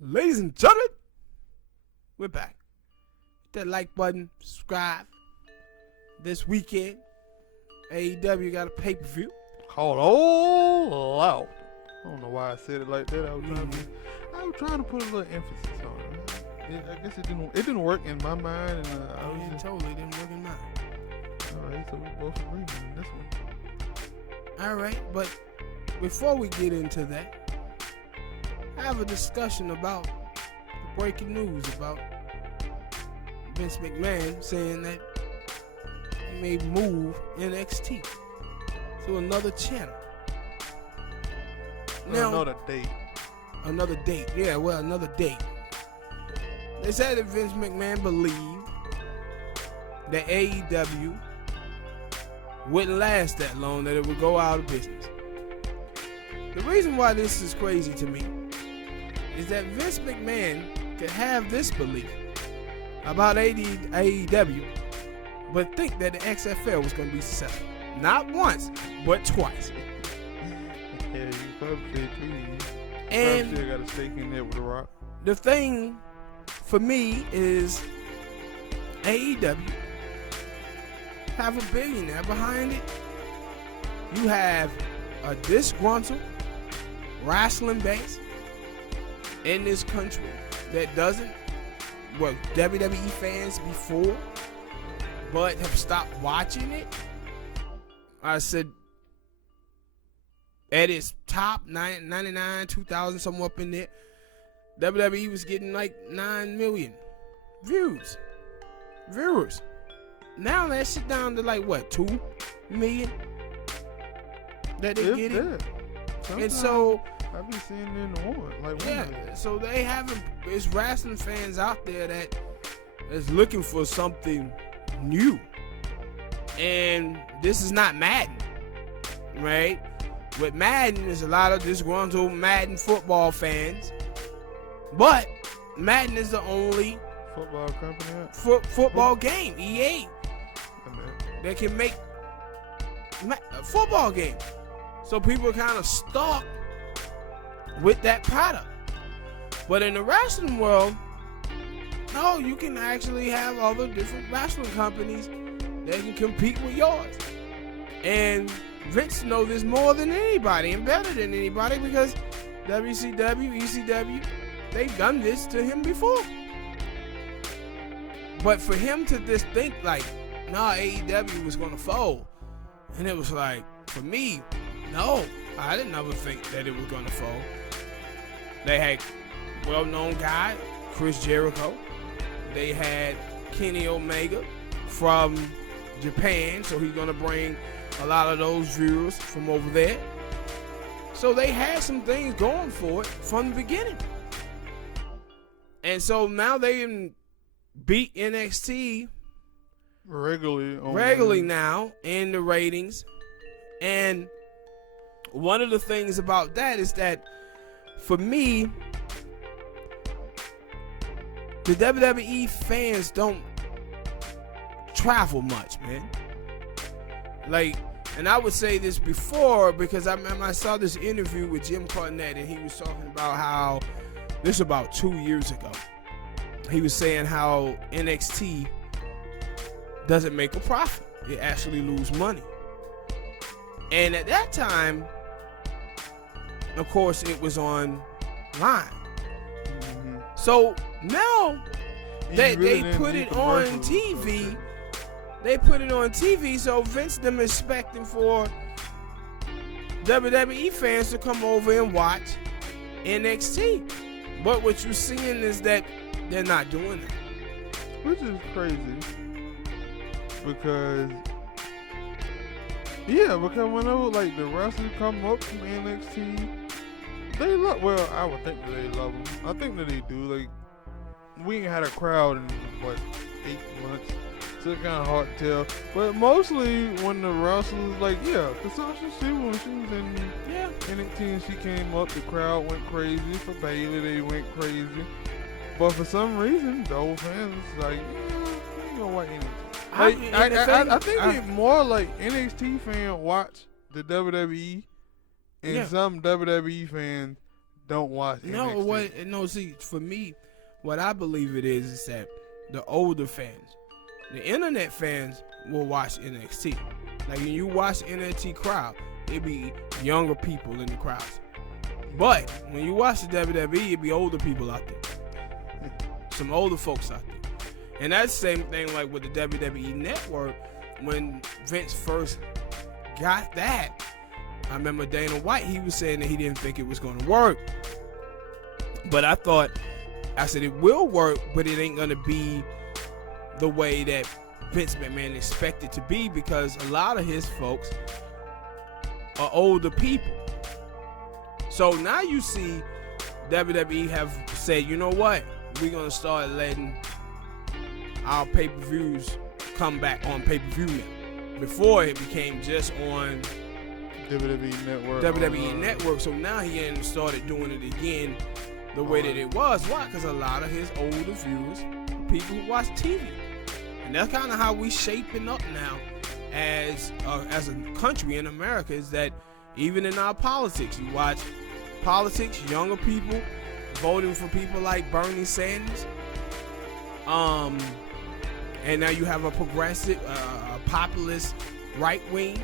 Ladies and gentlemen, we're back. Hit that like button, subscribe. This weekend, AEW got a pay-per-view. Hold on, loud. I don't know why I said it like that. I was trying to put a little emphasis on it. I guess it didn't work in my mind, and Totally didn't work in mine. All right, so we both agree on this one. All right, but before we get into that, I have a discussion about the breaking news about Vince McMahon saying that he may move NXT to another channel. Now, another date. Another date. Yeah, well, another date. They said that Vince McMahon believed that AEW wouldn't last that long, that it would go out of business. The reason why this is crazy to me is that Vince McMahon could have this belief about AEW, but think that the XFL was going to be successful. Not once, but twice. Yeah, you probably said 3 years. And still got a stake in there with The Rock. The thing for me is AEW have a billionaire behind it. You have a disgruntled wrestling base in this country that doesn't, well, WWE fans before, but have stopped watching it. I said at its top, 99, 2,000, somewhere up in there, WWE was getting like 9 million viewers. Now that shit down to like what, 2 million that they get it. And so I've been seeing it in the one. Like, yeah, so they haven't. It's wrestling fans out there that is looking for something new, and this is not Madden, right? With Madden, there's a lot of disgruntled Madden football fans, but Madden is the only football company football game, EA, that can make a football game. So people are kind of stuck with that product. But in the wrestling world, no, you can actually have other different wrestling companies that can compete with yours. And Vince knows this more than anybody and better than anybody, because WCW, ECW, they've done this to him before. But for him to just think like, nah, AEW was going to fold. And it was like, for me, no, I didn't ever think that it was going to fold. They had well-known guy, Chris Jericho. They had Kenny Omega from Japan, so he's going to bring a lot of those viewers from over there. So they had some things going for it from the beginning. And so now they can beat NXT regularly now in the ratings. And one of the things about that is that, for me, the WWE fans don't travel much, man. Like, and I would say this before, because I saw this interview with Jim Cornette, and he was talking about how, this was about 2 years ago, he was saying how NXT doesn't make a profit. It actually lose money. And at that time, of course, it was online. Mm-hmm. So now they put it on TV. They put it on TV, so Vince them expecting for WWE fans to come over and watch NXT. But what you're seeing is that they're not doing that. Which is crazy. Because whenever like the wrestlers come up from NXT, they love. Well, I would think that they love them. I think that they do. Like, we ain't had a crowd in 8 months, so it's kind of hard to tell. But mostly when the wrestlers, like, cause Sasha, when she was in NXT and she came up, the crowd went crazy. For Bayley, they went crazy. But for some reason, the old fans like, you know what, NXT. Like, I think it's more like NXT fans watch the WWE, and some WWE fans don't watch NXT. No, see, for me, what I believe it is that the older fans, the internet fans will watch NXT. Like when you watch NXT crowd, it be younger people in the crowds. But when you watch the WWE, it be older people out there. Some older folks out there. And that's the same thing like with the WWE Network. When Vince first got that, I remember Dana White, he was saying that he didn't think it was going to work. But I said it will work, but it ain't going to be the way that Vince McMahon expected to be, because a lot of his folks are older people. So now you see WWE have said, you know what? We're going to start letting our pay-per-views come back on pay-per-view now. Before it became just on WWE Network. So now he ain't started doing it again the way that it was. Why? Because a lot of his older viewers are people who watch TV. And that's kind of how we shaping up now as a country in America, is that even in our politics, you watch politics, younger people voting for people like Bernie Sanders. And now you have a progressive, a populist right wing,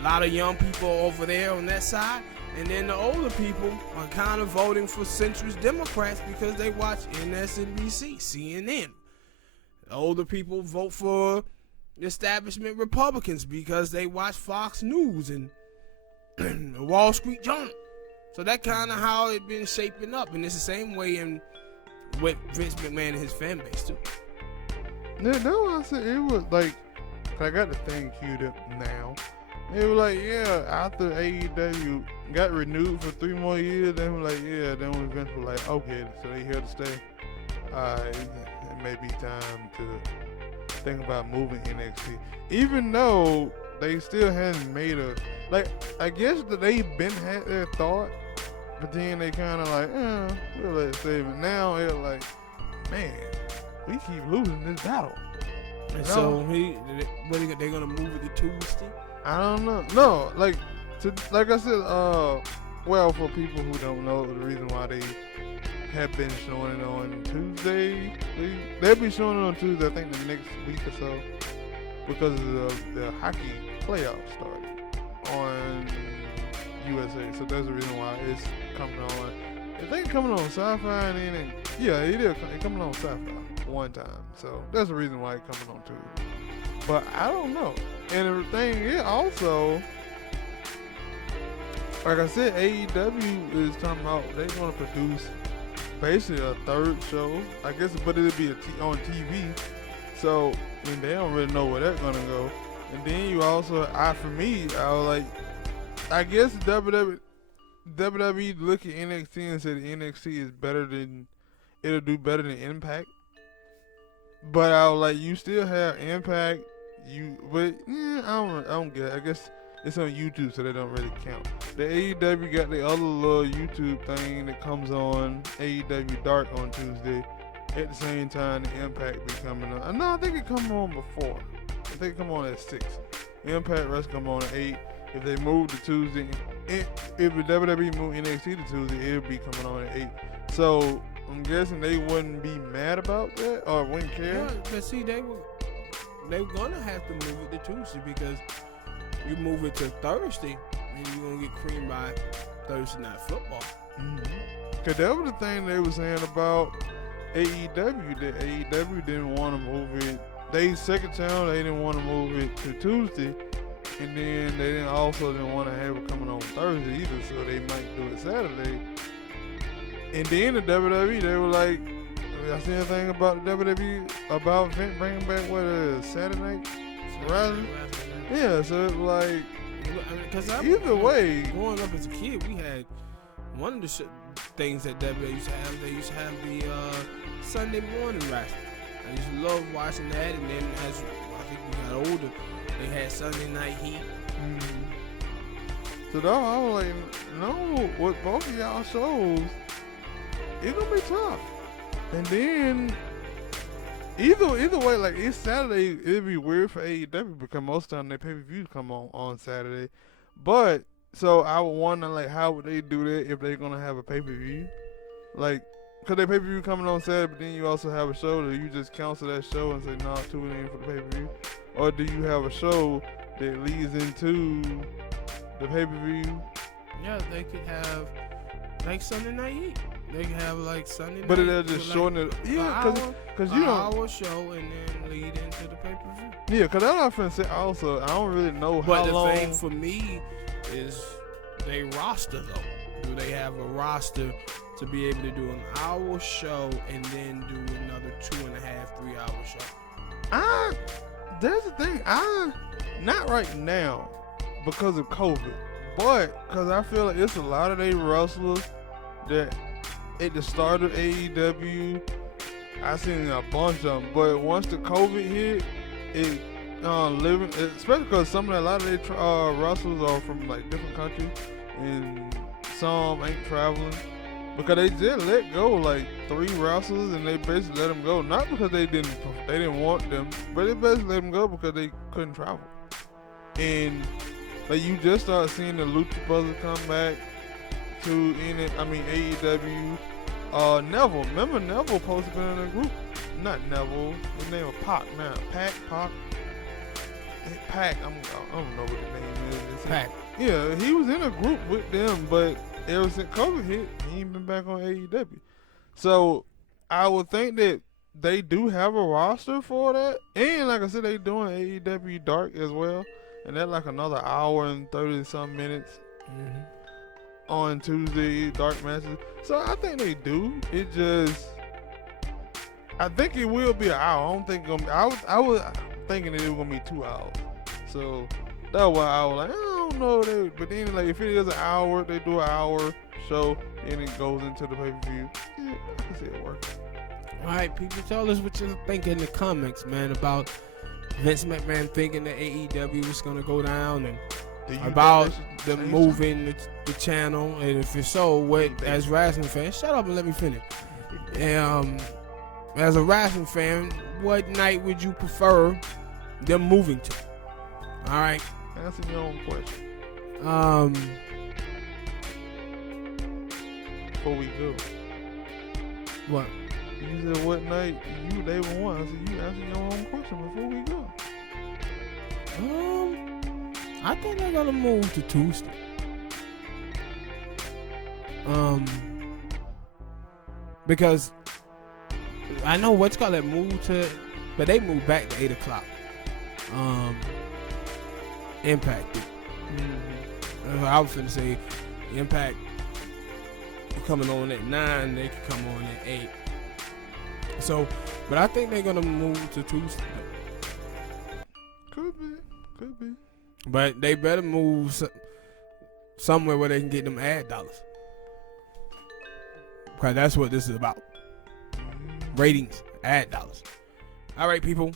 a lot of young people over there on that side. And then the older people are kind of voting for centrist Democrats because they watch MSNBC, CNN. The older people vote for establishment Republicans because they watch Fox News and the Wall Street Journal. So that kind of how it been shaping up. And it's the same way with Vince McMahon and his fan base too. Yeah, no, I said it was like, I got the thing queued up now. It was like, yeah, after AEW got renewed for 3 more years, then we're like, yeah, then we eventually like, okay, so they here to stay. It may be time to think about moving NXT. Even though they still hadn't made I guess that they been had their thought, but then they kind of like, we'll let it stay. But now it's like, man, we keep losing this battle. And so they gonna move it to Tuesday? I don't know. No, like I said, well, for people who don't know, the reason why they have been showing it on Tuesday, they'll be showing it on Tuesday, I think the next week or so, because the hockey playoffs started on USA. So that's the reason why it's coming on. I think coming on Sci-Fi and then it's coming on Sci-Fi one time. So that's the reason why it's coming on Tuesday. But I don't know. And the thing is also, like I said, AEW is talking about they're going to produce basically a third show, I guess, but it'll be on TV. So, I mean, they don't really know where that's going to go. And then you also, I was like, I guess WWE look at NXT and said NXT is it'll do better than Impact. But I was like, you still have Impact. I don't get it. I guess it's on YouTube, so they don't really count. The AEW got the other little YouTube thing that comes on AEW Dark on Tuesday. At the same time, the Impact be coming on. No, I think it come on before. I think it come on at 6. Impact Rush come on at 8. If they move to Tuesday, if the WWE move NXT to Tuesday, it'll be coming on at 8. So I'm guessing they wouldn't be mad about that or wouldn't care. Yeah, but see, they were gonna have to move it to Tuesday, because you move it to Thursday and you're gonna get creamed by Thursday Night Football. Mm-hmm. Cause that was the thing they were saying about AEW, that AEW didn't want to move it. They second channel, they didn't want to move it to Tuesday, and then they didn't want to have it coming on Thursday either, so they might do it Saturday. And then the WWE, they were like, I see anything about the WWE about Vince bringing back Saturday Night Rising? Yeah, so it's like, either way. Growing up as a kid, we had one of the things that WWE used to have. They used to have the Sunday morning wrestling. I used to love watching that, and then as I think we got older, they had Sunday Night Heat. So though I was like, no, with both of y'all shows, it's gonna be tough. And then either way, like it's Saturday, it'd be weird for AEW because most of the time their pay-per-views come on Saturday. But So I would wonder, like, how would they do that if they're gonna have a pay-per-view? Like, cause they pay-per-view coming on Saturday, but then you also have a show. Do you just cancel that show and say, "Nah, tune in for the pay-per-view," or do you have a show that leads into the pay-per-view? Yeah, they could have like Sunday Night Heat. They could have like Sunday Night. But they'll just shorten it. Yeah, cause you don't. Hour show and then lead into the pay-per-view. Yeah, cause that's what I'm finna say. Also, I don't really know But how long. the thing for me is they roster though. Do they have a roster to be able to do an hour show and then do another 2.5, 3 hour show? There's the thing. Not right now because of COVID, but because I feel like it's a lot of they wrestlers that at the start of AEW, I seen a bunch of them. But once the COVID hit, it especially because a lot of their wrestlers are from like different countries and some ain't traveling. Because they just let go like 3 wrestlers and they basically let them go. Not because they didn't want them, but they basically let them go because they couldn't travel. And like you just start seeing the Lucha Brothers come back to AEW. Neville, remember Neville supposed to be in a group? Not Neville, his name was Pac now. Pac. I don't know what the name is. Pac. Yeah, he was in a group with them, but ever since COVID hit, he ain't been back on AEW. So I would think that they do have a roster for that. And like I said, they doing AEW Dark as well. And that's like another hour and 30-some minutes on Tuesday, Dark matches. So I think they do. I think it will be an hour. I don't think it's gonna be, I was thinking that it was gonna be 2 hours. So that's why I was like, I don't know. But then like if it is an hour, they do an hour show and it goes into the pay-per-view. Yeah, I can see it working. All right, people, tell us what you think in the comments, man, about Vince McMahon thinking that AEW was gonna go down and about them moving the channel, and if it's so, what as wrestling fans, shut up and let me finish. As a wrestling fan, what night would you prefer them moving to? All right. Answer your own question. Before we go. What? You said what night they would want. I said you answer your own question before we go. I think they're gonna move to Tuesday. Because I know what's called move to, but they moved back to 8 o'clock. Impact. I was finna say Impact coming on at 9, they could come on at 8. So, but I think they're gonna move to Tuesday. Could be. But they better move somewhere where they can get them ad dollars. Because that's what this is about. Ratings, ad dollars. All right, people.